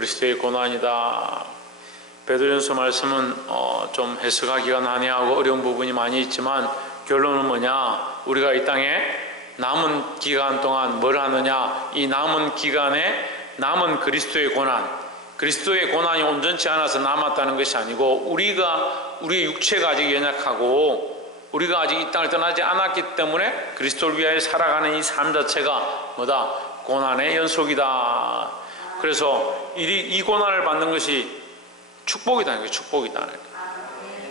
그리스도의 고난이다. 베드로전서 말씀은 좀 해석하기가 난해하고 어려운 부분이 많이 있지만 결론은 뭐냐? 우리가 이 땅에 남은 기간 동안 뭘 하느냐? 이 남은 기간에 남은 그리스도의 고난, 그리스도의 고난이 온전치 않아서 남았다는 것이 아니고 우리의 육체가 아직 연약하고 우리가 아직 이 땅을 떠나지 않았기 때문에 그리스도를 위하여 살아가는 이 삶 자체가 뭐다? 고난의 연속이다. 그래서 이 고난을 받는 것이 축복이다. 축복이다.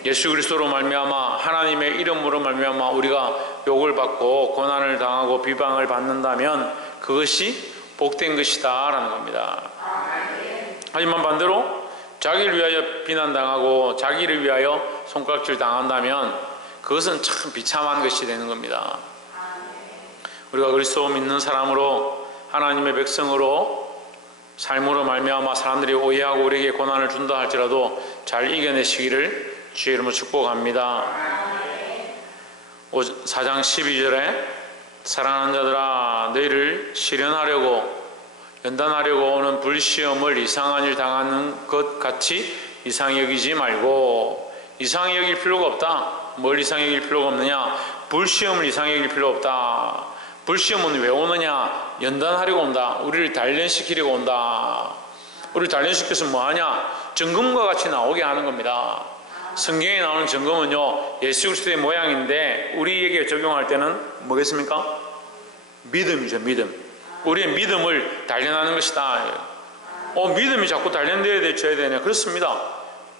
예수 그리스도로 말미암아 하나님의 이름으로 말미암아 우리가 욕을 받고 고난을 당하고 비방을 받는다면 그것이 복된 것이다 라는 겁니다. 하지만 반대로 자기를 위하여 비난당하고 자기를 위하여 손가락질 당한다면 그것은 참 비참한 것이 되는 겁니다. 우리가 그리스도 믿는 사람으로 하나님의 백성으로 삶으로 말미암아 사람들이 오해하고 우리에게 고난을 준다 할지라도 잘 이겨내시기를 주의 이름으로 축복합니다. 4장 12절에 사랑하는 자들아 너희를 시련하려고 연단하려고 오는 불시험을 이상한 일 당하는 것 같이 이상히 여기지 말고. 이상히 여길 필요가 없다. 뭘 이상히 여길 필요가 없느냐? 불시험을 이상히 여길 필요 없다. 불시험은 왜 오느냐? 연단하려고 온다. 우리를 단련시키려고 온다. 우리를 단련시켜서 뭐하냐? 정금과 같이 나오게 하는 겁니다. 성경에 나오는 정금은요 예수 그리스도의 모양인데 우리에게 적용할 때는 뭐겠습니까? 믿음이죠. 믿음. 우리의 믿음을 단련하는 것이다. 믿음이 자꾸 단련되어야 돼야 되냐? 그렇습니다.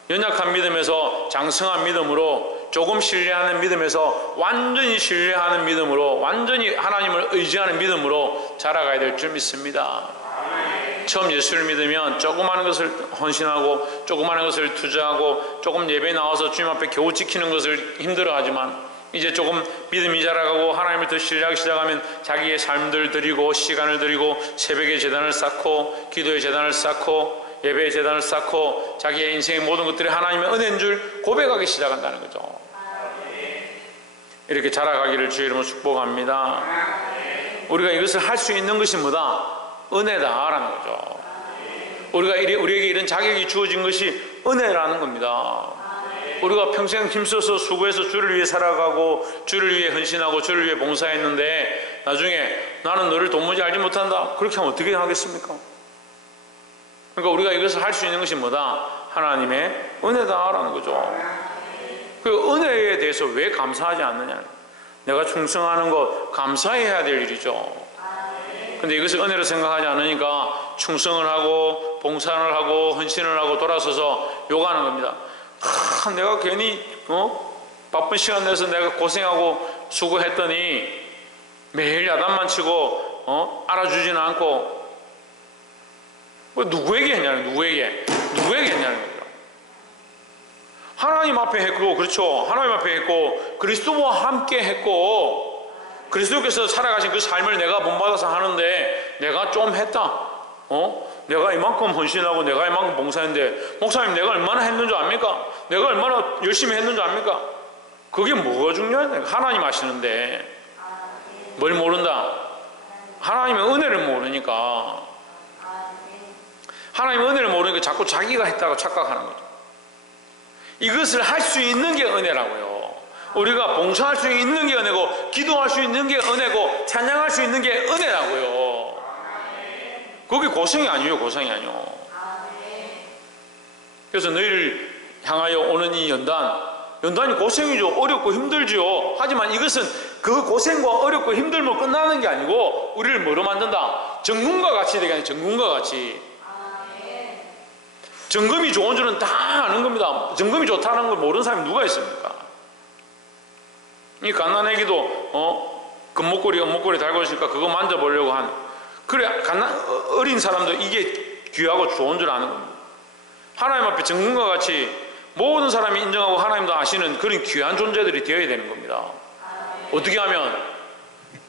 연약한 믿음에서 장성한 믿음으로, 조금 신뢰하는 믿음에서 완전히 신뢰하는 믿음으로, 완전히 하나님을 의지하는 믿음으로 자라가야 될 줄 믿습니다. 처음 예수를 믿으면 조그마한 것을 헌신하고 조그마한 것을 투자하고 조금 예배에 나와서 주님 앞에 겨우 지키는 것을 힘들어하지만 이제 조금 믿음이 자라가고 하나님을 더 신뢰하기 시작하면 자기의 삶들 드리고 시간을 드리고 새벽에 제단을 쌓고 기도의 제단을 쌓고 예배의 제단을 쌓고 자기의 인생의 모든 것들이 하나님의 은혜인 줄 고백하기 시작한다는 거죠. 이렇게 자라가기를 주의 이름으로 축복합니다. 우리가 이것을 할 수 있는 것이 뭐다? 은혜다라는 거죠. 우리에게 이런 자격이 주어진 것이 은혜라는 겁니다. 우리가 평생 힘써서 수고해서 주를 위해 살아가고 주를 위해 헌신하고 주를 위해 봉사했는데 나중에 나는 너를 도무지 알지 못한다. 그렇게 하면 어떻게 하겠습니까? 그러니까 우리가 이것을 할 수 있는 것이 뭐다? 하나님의 은혜다라는 거죠. 그 은혜에 대해서 왜 감사하지 않느냐? 내가 충성하는 것 감사해야 될 일이죠. 근데 이것을 은혜로 생각하지 않으니까 충성을 하고 봉사를 하고 헌신을 하고 돌아서서 욕하는 겁니다. 내가 괜히 바쁜 시간 내서 내가 고생하고 수고했더니 매일 야단만 치고 알아주지는 않고 누구에게 했냐는 누구에게 했냐는 거죠. 하나님 앞에 했고, 그렇죠. 하나님 앞에 했고 그리스도와 함께 했고 그리스도께서 살아가신 그 삶을 내가 본받아서 하는데 내가 좀 했다. 내가 이만큼 헌신하고 내가 이만큼 봉사했는데 목사님 내가 얼마나 했는 줄 압니까? 내가 얼마나 열심히 했는 줄 압니까? 그게 뭐가 중요하냐? 하나님 아시는데 뭘 모른다? 하나님의 은혜를 모르니까. 하나님의 은혜를 모르니까 자꾸 자기가 했다고 착각하는 거죠. 이것을 할 수 있는 게 은혜라고요. 우리가 봉사할 수 있는 게 은혜고 기도할 수 있는 게 은혜고 찬양할 수 있는 게 은혜라고요. 그게 고생이 아니에요. 고생이 아니요. 그래서 너희를 향하여 오는 이 연단이 고생이죠. 어렵고 힘들죠. 하지만 이것은 그 고생과 어렵고 힘들면 끝나는 게 아니고 우리를 뭐로 만든다? 정금과 같이 되게 하는 정금과 같이. 정금이 좋은 줄은 다 아는 겁니다. 정금이 좋다는 걸 모르는 사람이 누가 있습니까? 이 갓난애기도 금목걸이 달고 있으니까 그거 만져보려고 그래 어린 사람도 이게 귀하고 좋은 줄 아는 겁니다. 하나님 앞에 정금과 같이 모든 사람이 인정하고 하나님도 아시는 그런 귀한 존재들이 되어야 되는 겁니다. 어떻게 하면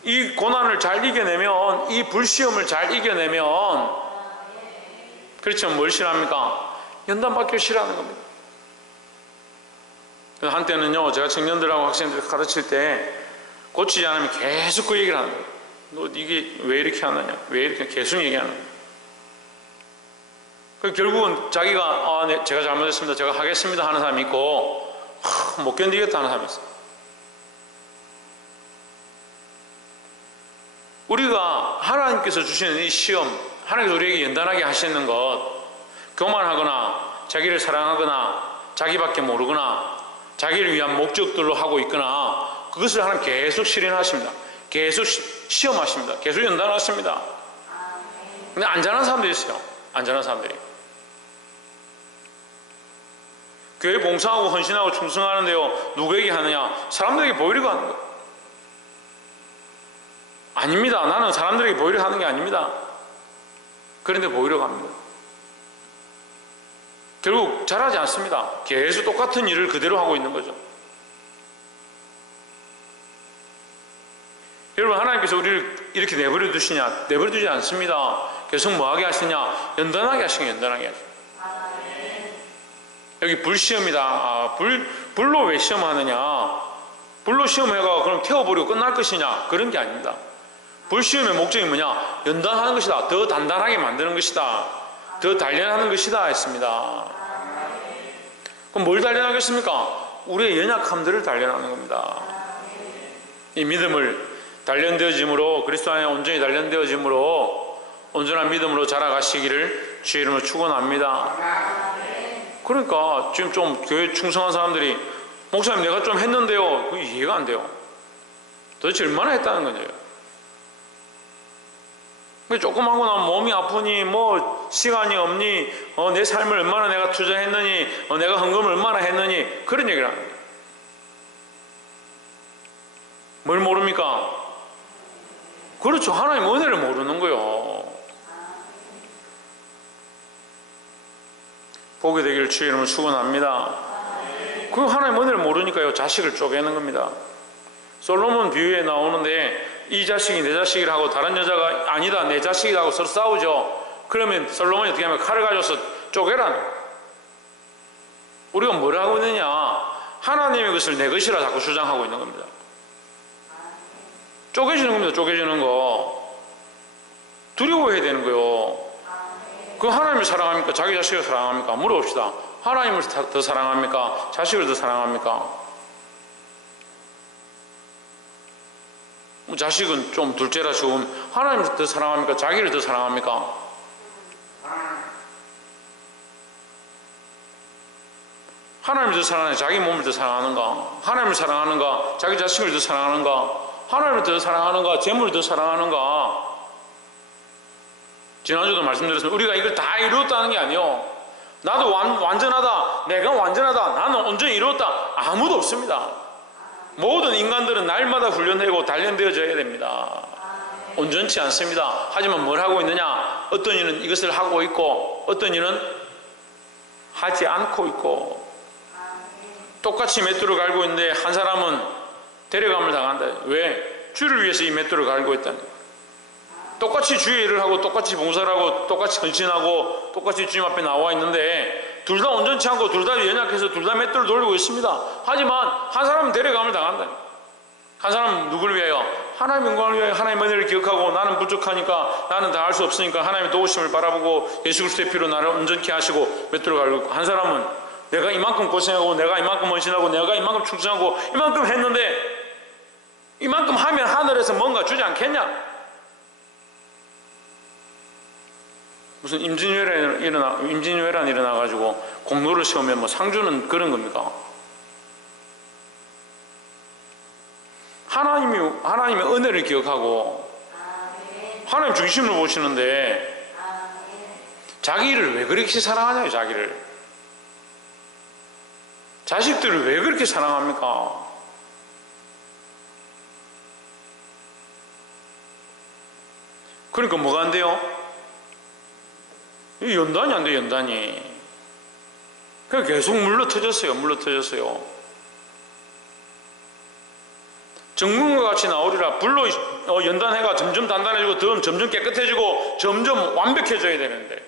이 고난을 잘 이겨내면, 이 불시험을 잘 이겨내면, 그렇지만 뭘 싫어합니까? 연단받기를 싫어하는 겁니다. 한때는요 제가 청년들하고 학생들 가르칠 때 고치지 않으면 계속 그 얘기를 하는 거예요. 너 이게 왜 이렇게 하느냐? 왜 이렇게 계속 얘기하는 거예요. 결국은 자기가 네, 제가 잘못했습니다, 제가 하겠습니다 하는 사람이 있고 못 견디겠다 하는 사람이 있어요. 우리가 하나님께서 주시는 이 시험, 하나님께서 우리에게 연단하게 하시는 것, 교만하거나 자기를 사랑하거나 자기밖에 모르거나 자기를 위한 목적들로 하고 있거나 그것을 하나님 계속 실현하십니다. 계속 시험하십니다. 계속 연단하십니다. 근데 안전한 사람들이 있어요. 안전한 사람들이. 교회 봉사하고 헌신하고 충성하는데요, 누구에게 하느냐? 사람들에게 보이려고 하는 거예요. 아닙니다. 나는 사람들에게 보이려고 하는 게 아닙니다. 그런데 보이려고 합니다. 결국 잘하지 않습니다. 계속 똑같은 일을 그대로 하고 있는 거죠. 여러분, 하나님께서 우리를 이렇게 내버려 두시냐? 내버려 두지 않습니다. 계속 뭐하게 하시냐? 연단하게 하시냐? 연단하게 하시냐? 여기 불시험이다. 불로 왜 시험하느냐? 불로 시험해가 그럼 태워버리고 끝날 것이냐? 그런 게 아닙니다. 불시험의 목적이 뭐냐? 연단하는 것이다. 더 단단하게 만드는 것이다. 더 단련하는 것이다 했습니다. 그럼 뭘 단련하겠습니까? 우리의 연약함들을 단련하는 겁니다. 이 믿음을 단련되어짐으로, 그리스도 안에 온전히 단련되어짐으로 온전한 믿음으로 자라가시기를 주의 이름으로 축원합니다. 그러니까 지금 좀 교회 충성한 사람들이 목사님 내가 좀 했는데요, 그게 이해가 안 돼요. 도대체 얼마나 했다는 거예요. 조금 하고 나면 몸이 아프니 뭐 시간이 없니, 내 삶을 얼마나 내가 투자했느니, 내가 헌금을 얼마나 했느니, 그런 얘기를 합니다. 뭘 모릅니까? 그렇죠. 하나님 은혜를 모르는 거요. 보게 되기를 주의 이름으로 축원합니다. 그 하나님 은혜를 모르니까요, 자식을 쪼개는 겁니다. 솔로몬 비유에 나오는데 이 자식이 내 자식이라 하고 다른 여자가 아니다 내 자식이라고 서로 싸우죠. 그러면 솔로몬이 어떻게 하면 칼을 가져서 쪼개라는 거예요. 우리가 뭘 하고 있느냐? 하나님의 것을 내 것이라 자꾸 주장하고 있는 겁니다. 쪼개지는 겁니다. 쪼개지는 거. 두려워해야 되는 거요. 그 하나님을 사랑합니까? 자기 자식을 사랑합니까? 물어봅시다. 하나님을 더 사랑합니까? 자식을 더 사랑합니까? 자식은 좀 둘째라 지금 하나님을 더 사랑합니까? 자기를 더 사랑합니까? 하나님을 더 사랑하는 자기 몸을 더 사랑하는가? 하나님을 사랑하는가? 자기 자식을 더 사랑하는가? 하나님을 더 사랑하는가? 재물을 더 사랑하는가? 지난주도 말씀드렸습니다. 우리가 이걸 다 이루었다는 게 아니에요. 나도 완전하다, 내가 완전하다, 나는 온전히 이루었다, 아무도 없습니다. 모든 인간들은 날마다 훈련되고 단련되어져야 됩니다. 온전치 않습니다. 하지만 뭘 하고 있느냐? 어떤 이는 이것을 하고 있고 어떤 이는 하지 않고 있고, 똑같이 맷돌을 갈고 있는데 한 사람은 데려감을 당한다. 왜? 주를 위해서 이 맷돌을 갈고 있다는 거예요. 똑같이 주의 일을 하고 똑같이 봉사를 하고 똑같이 헌신하고 똑같이 주님 앞에 나와 있는데 둘 다 온전치 않고 둘 다 연약해서 둘 다 맷돌을 돌리고 있습니다. 하지만 한 사람은 데려감을 당한다. 한 사람은 누구를 위하여? 하나님의 영광을 위하여 하나님의 은혜를 기억하고 나는 부족하니까 나는 다 할 수 없으니까 하나님의 도우심을 바라보고 예수 그리스도의 피로 나를 온전케 하시고 맷돌을 갈고 있고, 한 사람은 내가 이만큼 고생하고 내가 이만큼 헌신하고 내가 이만큼 충성하고 이만큼 했는데 이만큼 하면 하늘에서 뭔가 주지 않겠냐? 무슨 임진왜란 일어나가지고 공로를 세우면 뭐 상주는 그런 겁니까? 하나님의 은혜를 기억하고 하나님 중심으로 보시는데 자기를 왜 그렇게 사랑하냐요? 자식들을 왜 그렇게 사랑합니까? 그러니까 뭐가 안 돼요? 이 연단이 안 돼, 연단이. 그냥 계속 물러 터졌어요. 정금과 같이 나오리라. 불로 연단해가 점점 단단해지고 점점 깨끗해지고 점점 완벽해져야 되는데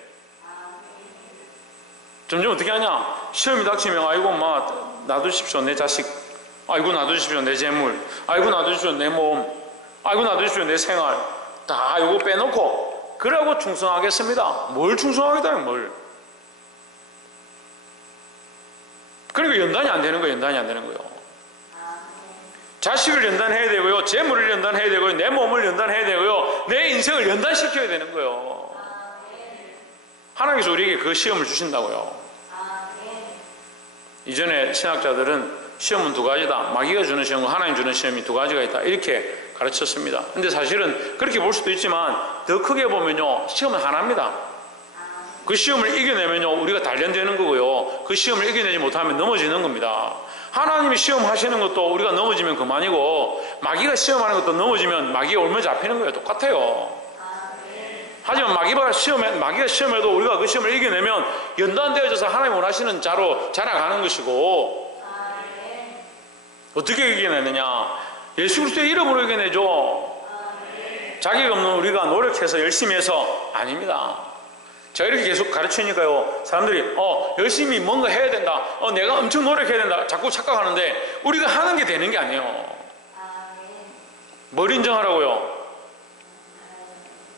점점 어떻게 하냐? 시험이 닥치면 아이고 놔두십시오 내 자식, 아이고 놔두십시오 내 재물, 아이고 놔두십시오 내 몸, 아이고 놔두십시오 내 생활, 다 이거 빼놓고 그러고 충성하겠습니다. 뭘 충성하겠다는 뭘? 그러니까 연단이 안 되는 거예요. 연단이 안 되는 거예요. 자식을 연단해야 되고요, 재물을 연단해야 되고요, 내 몸을 연단해야 되고요, 내 인생을 연단시켜야 되는 거예요. 하나님께서 우리에게 그 시험을 주신다고요. 이전에 신학자들은 시험은 두 가지다. 마귀가 주는 시험과 하나님 주는 시험이 두 가지가 있다. 이렇게 가르쳤습니다. 근데 사실은 그렇게 볼 수도 있지만 더 크게 보면요, 시험은 하나입니다. 그 시험을 이겨내면요, 우리가 단련되는 거고요, 그 시험을 이겨내지 못하면 넘어지는 겁니다. 하나님이 시험하시는 것도 우리가 넘어지면 그만이고, 마귀가 시험하는 것도 넘어지면 마귀가 올면 잡히는 거예요. 똑같아요. 하지만 마귀가 시험해도 우리가 그 시험을 이겨내면 연단되어져서 하나님 원하시는 자로 자라가는 것이고, 어떻게 이겨내느냐? 예수 그리스도의 이름으로 이겨내죠. 자격 없는 우리가 노력해서 열심히 해서 아닙니다. 제가 이렇게 계속 가르치니까요, 사람들이 열심히 뭔가 해야 된다, 내가 엄청 노력해야 된다 자꾸 착각하는데, 우리가 하는 게 되는 게 아니에요. 뭘 인정하라고요?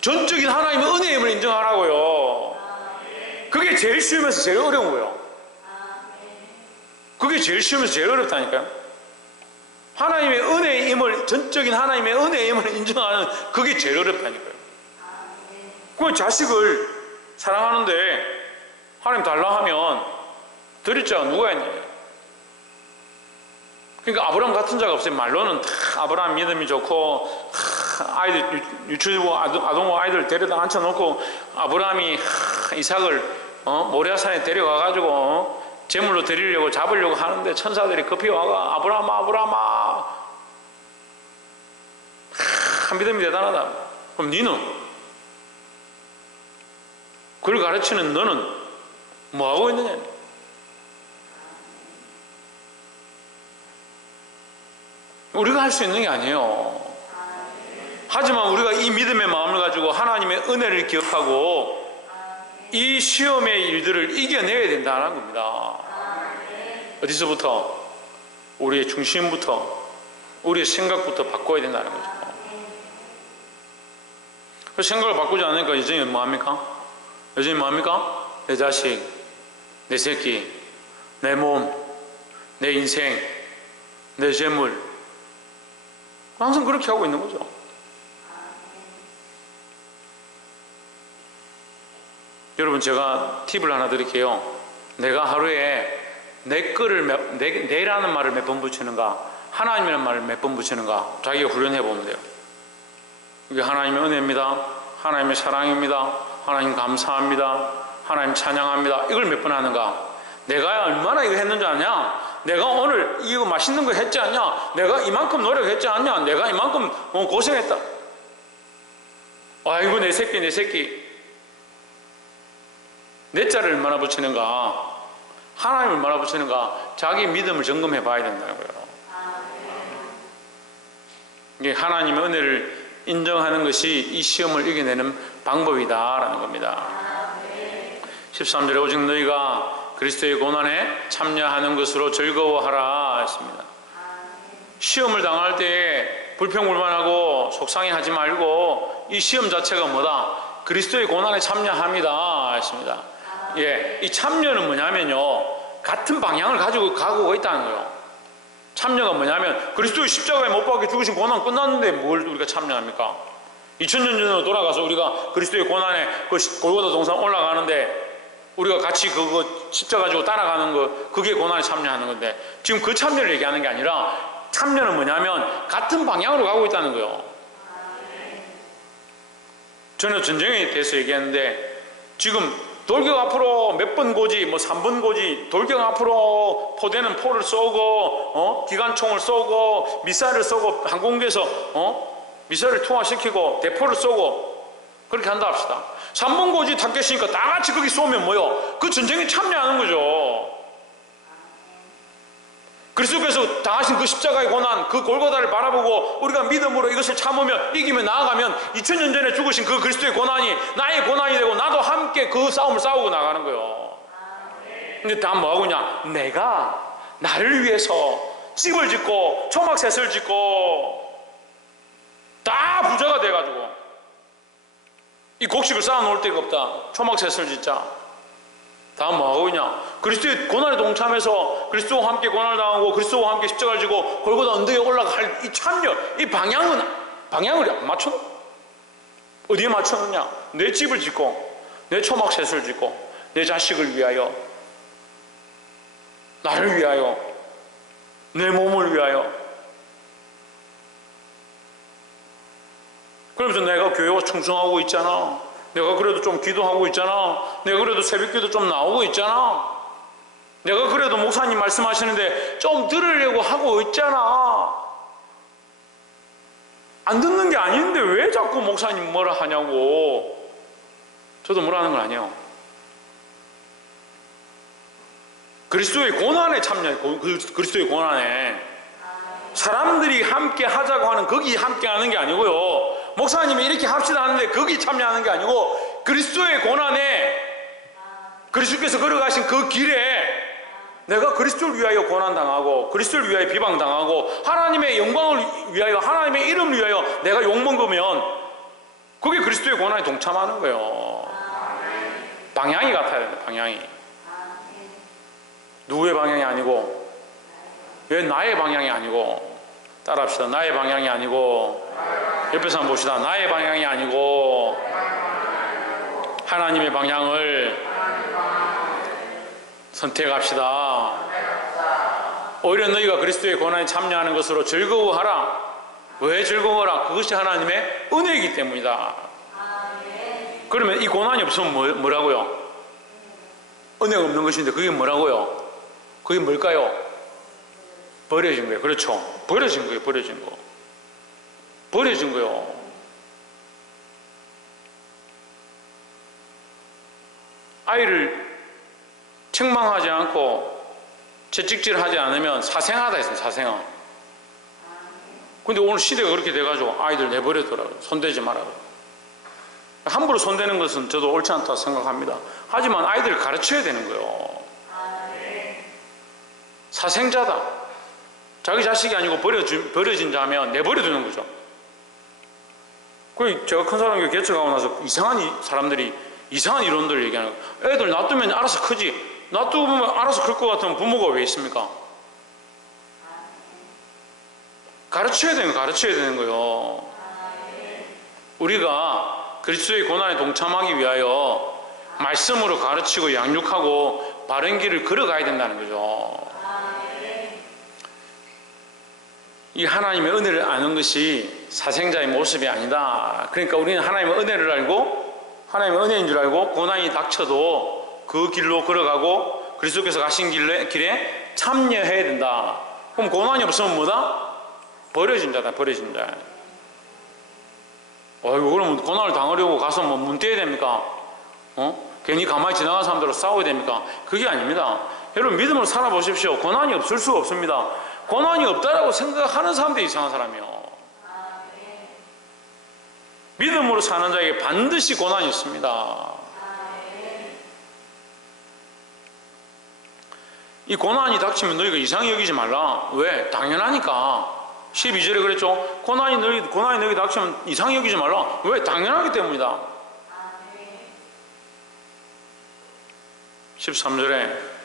전적인 하나님의 은혜의 힘을 인정하라고요. 그게 제일 쉬우면서 제일 어려운 거예요. 그게 제일 쉬우면서 제일 어렵다니까요. 하나님의 은혜의 힘을, 전적인 하나님의 은혜의 힘을 인정하는 그게 제일 어렵다니까요. 그 자식을 사랑하는데 하나님 달라 하면 드릴 자가 누가 있냐. 그러니까 아브라함 같은 자가 없어요. 말로는 다 아브라함 믿음이 좋고, 아이들 유치부 아동 아이들 데려다 앉혀놓고 아브라함이 이삭을 모리아산에 데려가가지고 제물로 드리려고 잡으려고 하는데 천사들이 급히 와가 아브라함아 믿음이 대단하다. 그럼 니는? 그걸 가르치는 너는 뭐하고 있느냐? 우리가 할 수 있는 게 아니에요. 하지만 우리가 이 믿음의 마음을 가지고 하나님의 은혜를 기억하고 이 시험의 일들을 이겨내야 된다는 겁니다. 어디서부터? 우리의 중심부터, 우리의 생각부터 바꿔야 된다는 거죠. 그 생각을 바꾸지 않으니까 여전히 뭐합니까? 여전히 뭐합니까? 내 자식, 내 새끼, 내 몸, 내 인생, 내 재물, 항상 그렇게 하고 있는 거죠. 여러분, 제가 팁을 하나 드릴게요. 내가 하루에 내라는 말을 몇 번 붙이는가, 하나님이라는 말을 몇 번 붙이는가, 자기가 훈련해 보면 돼요. 이게 하나님의 은혜입니다, 하나님의 사랑입니다, 하나님 감사합니다, 하나님 찬양합니다, 이걸 몇 번 하는가. 내가 얼마나 이거 했는지 아냐? 내가 오늘 이거 맛있는 거 했지 않냐? 내가 이만큼 노력했지 않냐? 내가 이만큼 고생했다. 아이고 내 새끼. 내 자를 얼마나 붙이는가, 하나님을 얼마나 붙이는가, 자기 믿음을 점검해 봐야 된다는 거예요. 이게 하나님의 은혜를 인정하는 것이 이 시험을 이겨내는 방법이다라는 겁니다. 13절에 오직 너희가 그리스도의 고난에 참여하는 것으로 즐거워하라 했습니다. 시험을 당할 때에 불평불만하고 속상해하지 말고, 이 시험 자체가 뭐다? 그리스도의 고난에 참여합니다 했습니다. 예, 이 참여는 뭐냐면요, 같은 방향을 가지고 가고 있다는 거예요. 참여가 뭐냐면, 그리스도의 십자가에 못 박혀 죽으신 고난 끝났는데 뭘 우리가 참여합니까? 2000년 전으로 돌아가서 우리가 그리스도의 고난에 그 골고다 동산 올라가는데 우리가 같이 그거 십자가 가지고 따라가는 거, 그게 고난에 참여하는 건데, 지금 그 참여를 얘기하는 게 아니라, 참여는 뭐냐면 같은 방향으로 가고 있다는 거예요. 저는 전쟁에 대해서 얘기했는데, 지금 돌격 앞으로 몇 번 고지, 3번 고지, 돌격 앞으로 포대는 포를 쏘고, 기관총을 쏘고, 미사일을 쏘고, 항공기에서 미사일을 투하시키고 대포를 쏘고, 그렇게 한다 합시다. 3번 고지 다 깼으니까 다 같이 거기 쏘면 뭐요? 그 전쟁에 참여하는 거죠. 그리스도께서 당하신 그 십자가의 고난, 그 골고다를 바라보고 우리가 믿음으로 이것을 참으며 이기며 나아가면 2000년 전에 죽으신 그 그리스도의 고난이 나의 고난이 되고, 나도 함께 그 싸움을 싸우고 나가는 거예요. 근데 다 뭐하고 있냐? 내가 나를 위해서 집을 짓고 초막셋을 짓고 다 부자가 돼가지고 이 곡식을 쌓아놓을 데가 없다, 초막셋을 짓자. 다 뭐하고 있냐? 그리스도의 고난에 동참해서 그리스도와 함께 고난을 당하고 그리스도와 함께 십자가를 지고 골고다 언덕에 올라갈 이 참여, 이 방향을 안 맞췄나? 어디에 맞췄느냐? 내 집을 짓고 내 초막셋을 짓고 내 자식을 위하여, 나를 위하여, 내 몸을 위하여. 그러면서 내가 교회와 충성하고 있잖아. 내가 그래도 좀 기도하고 있잖아. 내가 그래도 새벽기도 좀 나오고 있잖아. 내가 그래도 목사님 말씀하시는데 좀 들으려고 하고 있잖아. 안 듣는 게 아닌데 왜 자꾸 목사님 뭐라 하냐고. 저도 뭐라 하는 건 아니에요. 그리스도의 고난에 참여해. 그리스도의 고난에 사람들이 함께 하자고 하는 거기 함께 하는 게 아니고요, 목사님이 이렇게 합시다 하는데 거기 참여하는 게 아니고, 그리스도의 고난에, 그리스도께서 걸어가신 그 길에 내가 그리스도를 위하여 고난당하고 그리스도를 위하여 비방당하고 하나님의 영광을 위하여, 하나님의 이름을 위하여 내가 욕먹으면 그게 그리스도의 고난에 동참하는 거예요. 방향이 같아야 된다. 방향이 누구의 방향이 아니고, 왜 나의 방향이 아니고, 따라합시다. 나의 방향이 아니고, 옆에서 한번 봅시다. 나의 방향이 아니고 하나님의 방향을 선택합시다. 오히려 너희가 그리스도의 고난에 참여하는 것으로 즐거워하라. 왜 즐거워하라? 그것이 하나님의 은혜이기 때문이다. 그러면 이 고난이 없으면 뭐라고요? 은혜가 없는 것인데 그게 뭐라고요? 그게 뭘까요? 버려진 거예요. 그렇죠. 버려진 거예요. 버려진 거. 버려진 거예요. 아이를 책망하지 않고 채찍질하지 않으면 사생아다 했어요. 사생아. 근데 오늘 시대가 그렇게 돼가지고 아이들 내버려두라고, 손대지 말라고. 함부로 손대는 것은 저도 옳지 않다고 생각합니다. 하지만 아이들을 가르쳐야 되는 거예요. 사생자다. 자기 자식이 아니고 버려진 자면 내버려두는 거죠. 그 제가 큰 사람교회 개척하고 나서 이상한 사람들이 이상한 이론들 얘기하는 거예요. 애들 놔두면 알아서 크지. 놔두면 알아서 클 것 같으면 부모가 왜 있습니까? 가르쳐야 되는 거, 가르쳐야 되는 거예요. 우리가 그리스도의 고난에 동참하기 위하여 말씀으로 가르치고 양육하고 바른 길을 걸어가야 된다는 거죠. 이 하나님의 은혜를 아는 것이 사생자의 모습이 아니다. 그러니까 우리는 하나님의 은혜를 알고, 하나님의 은혜인 줄 알고 고난이 닥쳐도 그 길로 걸어가고 그리스도께서 가신 길에 참여해야 된다. 그럼 고난이 없으면 뭐다? 버려진 자다. 버려진 자. 어이구, 그러면 고난을 당하려고 가서 뭐 문 떼야 됩니까? 괜히 가만히 지나가는 사람들로 싸워야 됩니까? 그게 아닙니다. 여러분, 믿음으로 살아보십시오. 고난이 없을 수가 없습니다. 고난이 없다라고 생각하는 사람들이 이상한 사람이요. 믿음으로 사는 자에게 반드시 고난이 있습니다. 이 고난이 닥치면 너희가 이상히 여기지 말라. 왜? 당연하니까. 12절에 그랬죠. 고난이 너희 닥치면 이상히 여기지 말라. 왜? 당연하기 때문이다. 13절에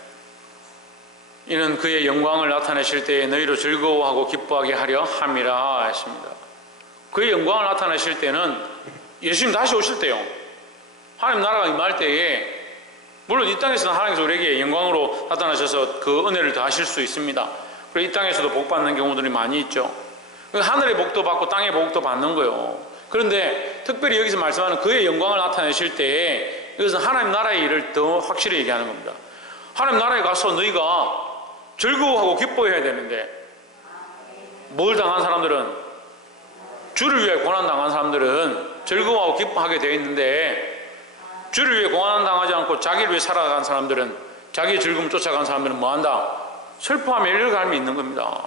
이는 그의 영광을 나타내실 때에 너희로 즐거워하고 기뻐하게 하려 함이라 했습니다. 그의 영광을 나타내실 때는 예수님 다시 오실 때요. 하나님 나라가 임할 때에, 물론 이 땅에서는 하나님께서 우리에게 영광으로 나타나셔서 그 은혜를 더하실 수 있습니다. 그리고 이 땅에서도 복 받는 경우들이 많이 있죠. 하늘의 복도 받고 땅의 복도 받는 거예요. 그런데 특별히 여기서 말씀하는 그의 영광을 나타내실 때에, 이것은 하나님 나라의 일을 더 확실히 얘기하는 겁니다. 하나님 나라에 가서 너희가 즐거워하고 기뻐해야 되는데, 뭘 당한 사람들은, 주를 위해 고난당한 사람들은 즐거워하고 기뻐하게 되어 있는데, 주를 위해 고난당하지 않고 자기를 위해 살아간 사람들은, 자기의 즐거움 쫓아간 사람들은 뭐한다? 슬퍼하며 일갈미 있는 겁니다.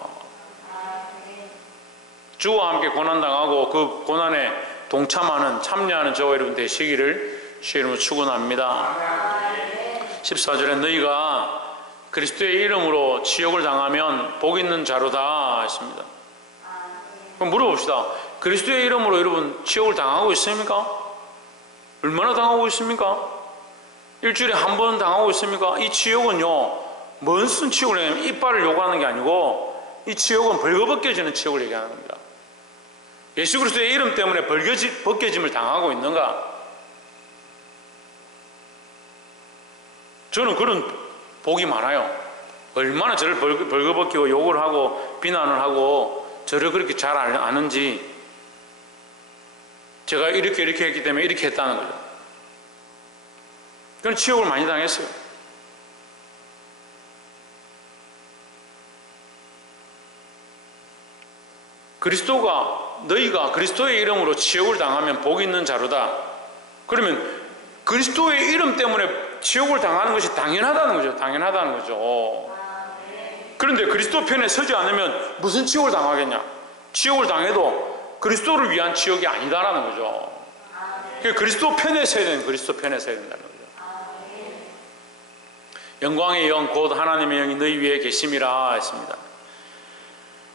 주와 함께 고난당하고 그 고난에 동참하는, 참여하는 저와 여러분 되시기를 주의 이름으로 축원합니다. 14절에 너희가 그리스도의 이름으로 치욕을 당하면 복 있는 자로다 했습니다. 그럼 물어봅시다. 그리스도의 이름으로 여러분 치욕을 당하고 있습니까? 얼마나 당하고 있습니까? 일주일에 한 번 당하고 있습니까? 이 치욕은요, 무슨 치욕을 얘기하면 이빨을 요구하는 게 아니고 이 치욕은 벌거벗겨지는 치욕을 얘기하는 겁니다. 예수 그리스도의 이름 때문에 벗겨짐을 당하고 있는가? 저는 그런 복이 많아요. 얼마나 저를 벌거벗기고 욕을 하고 비난을 하고 저를 그렇게 잘 아는지, 제가 이렇게 했기 때문에 이렇게 했다는 거죠. 그런 치욕을 많이 당했어요. 너희가 그리스도의 이름으로 치욕을 당하면 복 있는 자로다. 그러면 그리스도의 이름 때문에 치욕을 당하는 것이 당연하다는 거죠. 당연하다는 거죠. 그런데 그리스도 편에 서지 않으면 무슨 치욕을 당하겠냐? 치욕을 당해도 그리스도를 위한 치욕이 아니다라는 거죠. 그리스도 편에 서야 되는, 그리스도 편에 서야 된다는 거죠. 영광의 영 곧 하나님의 영이 너희 위에 계심이라 했습니다.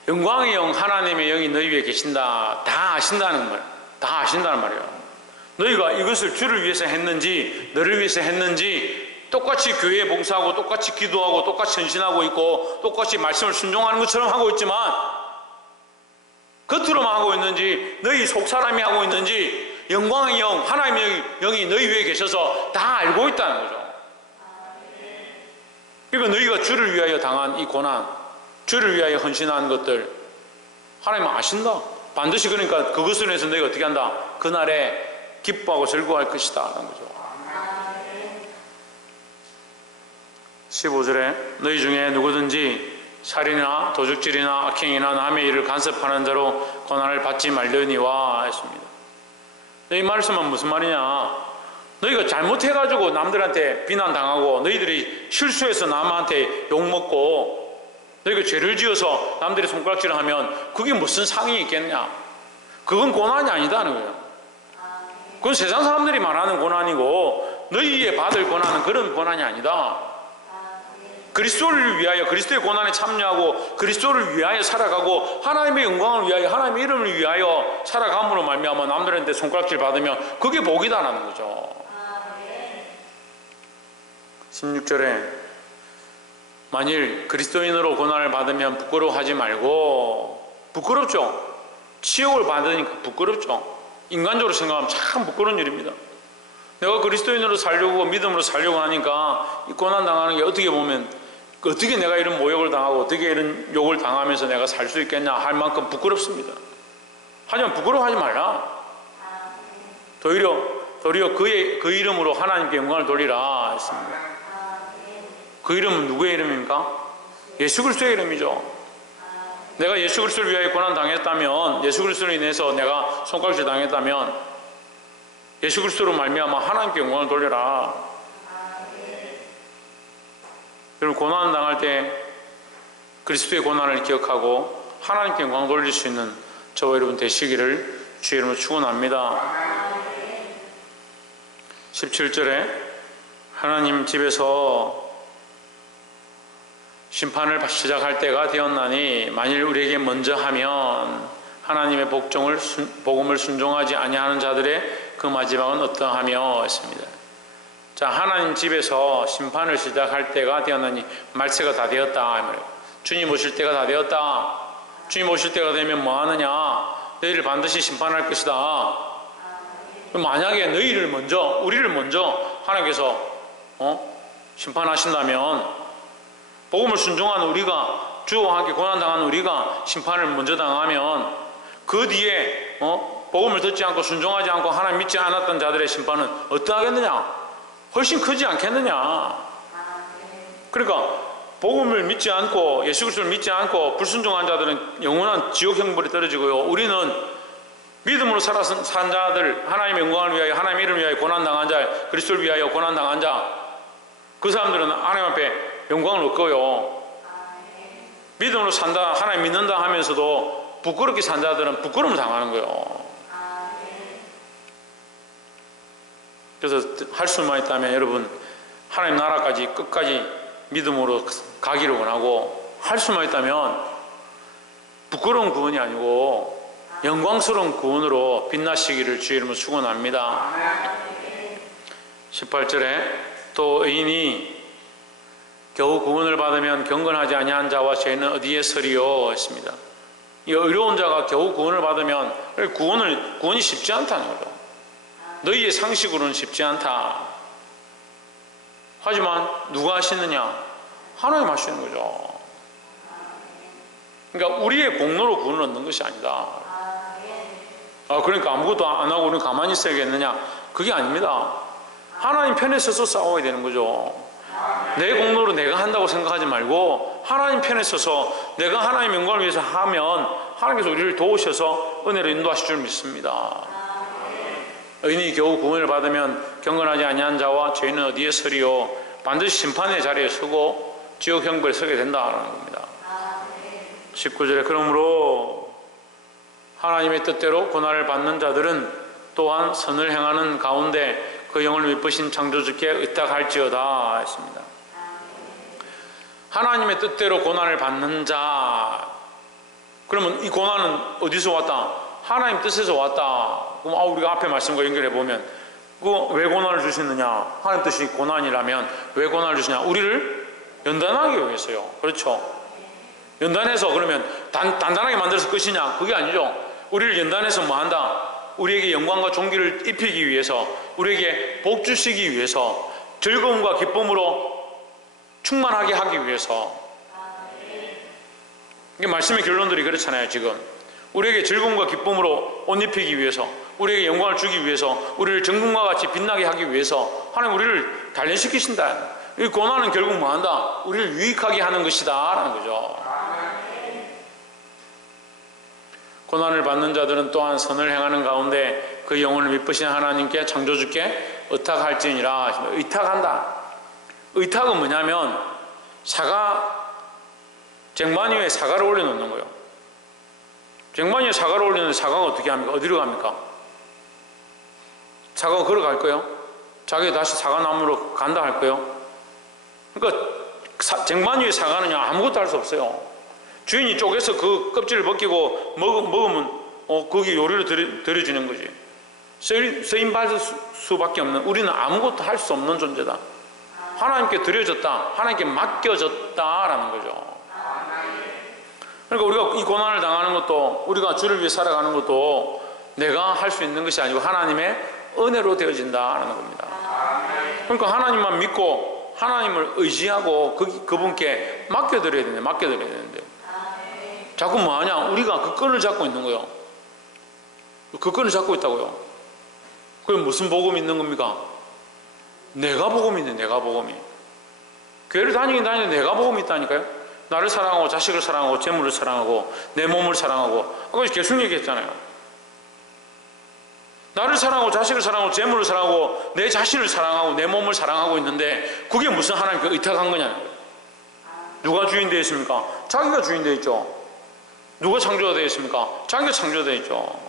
영광의 영, 하나님의 영이 너희 위에 계신다. 다 아신다는 말, 다 아신다는 말이에요. 너희가 이것을 주를 위해서 했는지, 너를 위해서 했는지, 똑같이 교회에 봉사하고 똑같이 기도하고 똑같이 헌신하고 있고 똑같이 말씀을 순종하는 것처럼 하고 있지만 겉으로만 하고 있는지, 너희 속사람이 하고 있는지, 영광의 영, 하나님의 영이 너희 위에 계셔서 다 알고 있다는 거죠. 그러니까 너희가 주를 위하여 당한 이 고난, 주를 위하여 헌신한 것들 하나님은 아신다. 반드시 그러니까 그것을 위해서 너희가 어떻게 한다? 그날에 기뻐하고 즐거워할 것이다 하는 거죠. 15절에 너희 중에 누구든지 살인이나 도둑질이나 악행이나 남의 일을 간섭하는 자로 고난을 받지 말려니와 했습니다. 이 말씀은 무슨 말이냐? 너희가 잘못해가지고 남들한테 비난당하고 너희들이 실수해서 남한테 욕먹고 너희가 죄를 지어서 남들이 손가락질을 하면 그게 무슨 상이 있겠냐? 그건 고난이 아니다는 거예요. 그건 세상 사람들이 말하는 고난이고 너희에 받을 고난은 그런 고난이 아니다. 그리스도를 위하여, 그리스도의 고난에 참여하고 그리스도를 위하여 살아가고 하나님의 영광을 위하여, 하나님의 이름을 위하여 살아감으로 말미암아 남들한테 손가락질 받으면 그게 복이다라는 거죠. 16절에 만일 그리스도인으로 고난을 받으면 부끄러워하지 말고, 부끄럽죠? 치욕을 받으니까 부끄럽죠? 인간적으로 생각하면 참 부끄러운 일입니다. 내가 그리스도인으로 살려고, 믿음으로 살려고 하니까 이 고난 당하는 게 어떻게 보면, 어떻게 내가 이런 모욕을 당하고 어떻게 이런 욕을 당하면서 내가 살 수 있겠냐 할 만큼 부끄럽습니다. 하지만 부끄러워하지 말라. 도리어 그 이름으로 하나님께 영광을 돌리라 했습니다. 그 이름은 누구의 이름입니까? 예수 그리스도의 이름이죠. 내가 예수 그리스도를 위하여 고난 당했다면, 예수 그리스도로 인해서 내가 손가락질 당했다면 예수 그리스도로 말미암아 하나님께 영광을 돌려라. 여러분, 고난 당할 때 그리스도의 고난을 기억하고 하나님께 영광을 돌릴 수 있는 저와 여러분 되시기를 주의 이름으로 축원합니다. 17절에 하나님 집에서 심판을 시작할 때가 되었나니 만일 우리에게 먼저 하면 하나님의 복음을 순종하지 아니하는 자들의 그 마지막은 어떠하며 했습니다. 자, 하나님 집에서 심판을 시작할 때가 되었나니 말세가 다 되었다. 주님 오실 때가 다 되었다. 주님 오실 때가 되면 뭐 하느냐? 너희를 반드시 심판할 것이다. 만약에 우리를 먼저 하나님께서 심판하신다면, 복음을 순종하는 우리가, 주와 함께 고난당하는 우리가 심판을 먼저 당하면 그 뒤에 복음을 듣지 않고 순종하지 않고 하나님 믿지 않았던 자들의 심판은 어떠하겠느냐? 훨씬 크지 않겠느냐? 그러니까 복음을 믿지 않고 예수 그리스도를 믿지 않고 불순종한 자들은 영원한 지옥 형벌에 떨어지고요, 우리는 믿음으로 산 자들, 하나님의 영광을 위하여, 하나님의 이름을 위하여 고난당한 자, 그리스도를 위하여 고난당한 자, 그 사람들은 하나님 앞에 영광을 얻고요, 믿음으로 산다, 하나님 믿는다 하면서도 부끄럽게 산 자들은 부끄러움을 당하는 거예요. 그래서 할 수만 있다면 여러분, 하나님 나라까지 끝까지 믿음으로 가기를 원하고, 할 수만 있다면 부끄러운 구원이 아니고 영광스러운 구원으로 빛나시기를 주의 이름으로 축원합니다. 18절에 또 의인이 겨우 구원을 받으면 경건하지 아니한 자와 죄는 어디에 서리요 했습니다. 이 의로운 자가 겨우 구원을 받으면 구원이 쉽지 않다는 거죠. 너희의 상식으로는 쉽지 않다. 하지만 누가 하시느냐? 하나님 하시는 거죠. 그러니까 우리의 공로로 구원을 얻는 것이 아니다. 그러니까 아무것도 안 하고 우리는 가만히 있어야겠느냐? 그게 아닙니다. 하나님 편에 서서 싸워야 되는 거죠. 내 공로로 내가 한다고 생각하지 말고 하나님 편에 서서 내가 하나님 영광을 위해서 하면 하나님께서 우리를 도우셔서 은혜로 인도하실 줄 믿습니다. 의인이 겨우 구원을 받으면 경건하지 아니한 자와 죄인은 어디에 서리요? 반드시 심판의 자리에 서고 지옥 형벌에 서게 된다는 겁니다. 19절에 그러므로 하나님의 뜻대로 고난을 받는 자들은 또한 선을 행하는 가운데 그 영을 미쁘신 창조주께 의탁할지어다 했습니다. 하나님의 뜻대로 고난을 받는 자, 그러면 이 고난은 어디서 왔다? 하나님 뜻에서 왔다. 그럼 우리가 앞에 말씀과 연결해 보면 왜 고난을 주시느냐? 하나님 뜻이 고난이라면 왜 고난을 주시냐? 우리를 연단하기 위해서요. 그렇죠? 연단해서 그러면 단단하게 만들어서 끝이냐? 그게 아니죠. 우리를 연단해서 뭐 한다? 우리에게 영광과 존귀를 입히기 위해서, 우리에게 복 주시기 위해서, 즐거움과 기쁨으로 충만하게 하기 위해서. 이게 말씀의 결론들이 그렇잖아요. 지금 우리에게 즐거움과 기쁨으로 옷 입히기 위해서, 우리에게 영광을 주기 위해서, 우리를 정금과 같이 빛나게 하기 위해서 하나님 우리를 단련시키신다. 이 고난은 결국 뭐 한다? 우리를 유익하게 하는 것이다 라는 거죠. 고난을 받는 자들은 또한 선을 행하는 가운데 그 영혼을 미쁘신 하나님께 창조주께 의탁할지니라. 의탁한다. 의탁은 뭐냐면 쟁반 위에 사과를 올려놓는 거예요. 쟁반 위에 사과를 올리는데 사과가 어떻게 합니까? 어디로 갑니까? 사과가 걸어갈 거예요? 자기 다시 사과나무로 간다 할 거예요? 그러니까 쟁반 위에 사과는요 아무것도 할 수 없어요. 주인이 쪼개서 그 껍질을 벗기고 먹으면 거기 요리를 드려주는 거지. 쓰임 받을 수밖에 없는, 우리는 아무것도 할 수 없는 존재다. 하나님께 드려졌다, 하나님께 맡겨졌다라는 거죠. 그러니까 우리가 이 고난을 당하는 것도, 우리가 주를 위해 살아가는 것도 내가 할 수 있는 것이 아니고 하나님의 은혜로 되어진다라는 겁니다. 그러니까 하나님만 믿고 하나님을 의지하고 그분께 맡겨드려야 되는데 자꾸 뭐하냐? 우리가 그 끈을 잡고 있는 거예요. 그 끈을 잡고 있다고요. 그게 무슨 복음이 있는 겁니까? 내가 복음이 있네. 내가 복음이. 교회를 다니긴 다니는데 내가 복음이 있다니까요. 나를 사랑하고 자식을 사랑하고 재물을 사랑하고 내 몸을 사랑하고, 아까 계속 얘기했잖아요. 나를 사랑하고 자식을 사랑하고 재물을 사랑하고 내 자신을 사랑하고 내 몸을 사랑하고 있는데 그게 무슨 하나님께 의탁한 거냐는 거예요. 누가 주인 되어 있습니까? 자기가 주인 되어 있죠. 누가 창조가 되어 있습니까? 자기가 창조되어 있죠.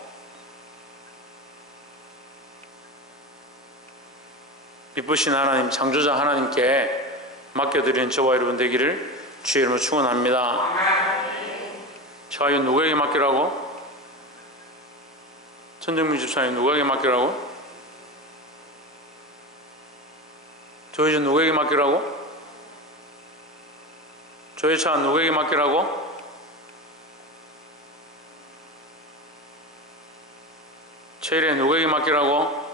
기쁘신 하나님, 창조자 하나님께 맡겨드리는 저와 여러분 되기를 주의 이름으로 축원합니다. 자, 이거 누구에게 맡기라고? 천정민 집사님 누구에게 맡기라고? 저희 집 누구에게 맡기라고? 저희 차 누구에게 맡기라고? 체일에 누구에게 맡기라고?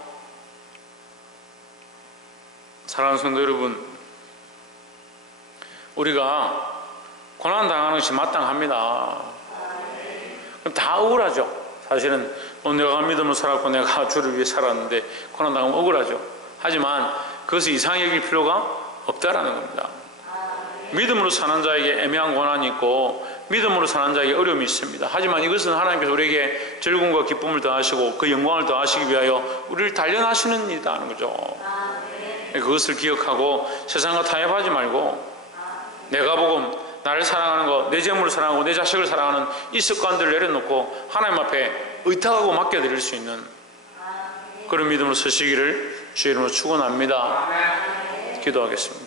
사랑하는 성도 여러분, 우리가 고난당하는 것이 마땅합니다. 그럼 다 억울하죠. 사실은 내가 믿음으로 살았고 내가 주를 위해 살았는데 고난당하면 억울하죠. 하지만 그것을 이상히 여길 필요가 없다라는 겁니다. 믿음으로 사는 자에게 애매한 고난이 있고 믿음으로 사는 자에게 어려움이 있습니다. 하지만 이것은 하나님께서 우리에게 즐거움과 기쁨을 더하시고 그 영광을 더하시기 위하여 우리를 단련하시는 일이라는 거죠. 그것을 기억하고 세상과 타협하지 말고 내가 복음, 나를 사랑하는 것, 내 재물을 사랑하고 내 자식을 사랑하는 이 습관들을 내려놓고 하나님 앞에 의탁하고 맡겨드릴 수 있는 그런 믿음으로 서시기를 주의 이름으로 축원합니다. 기도하겠습니다.